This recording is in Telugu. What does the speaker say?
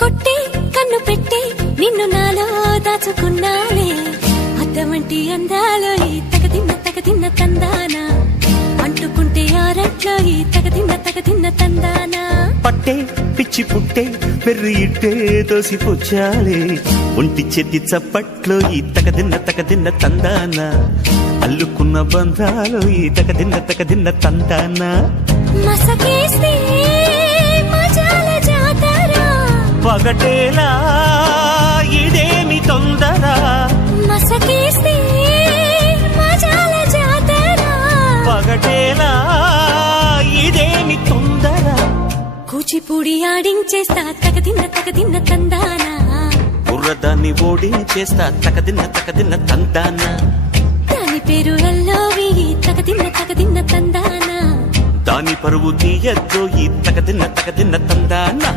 కొట్టి కన్ను పెట్టి నిన్ను నాలో దాచుకున్నానే అద్దమంటి అందాలో ఈ తగదిన్న తందానా అంటుకుంటే ఆరట్లో ఈ తగదిన్న తందానా పట్టే పిచ్చి పుట్టే పెర్రి ఇట్టే దోసిపుచ్చాలే ఒంటి చెద్ది చప్పట్లో ఈ తగదిన్న తందానా అల్లుకున్న బంధాలో ఈ తగదిన్న తందానా మసకేస్తే మజాల జాతర పగటేలా ఇదేమి తొందర మసకేస్తే మజాల జాతర పగటేలా ఇదేమి తొందర కూచిపూడి ఆడించేస్తా తగదిన్న తందానా బుర్రదాన్ని ఓడించేస్తా తగదిన్న తందానా దాని పేరు అల్లోవి తగదిన్న తందానా దాని పరువు తీయద్దు ఈ తగదిన్న తందానా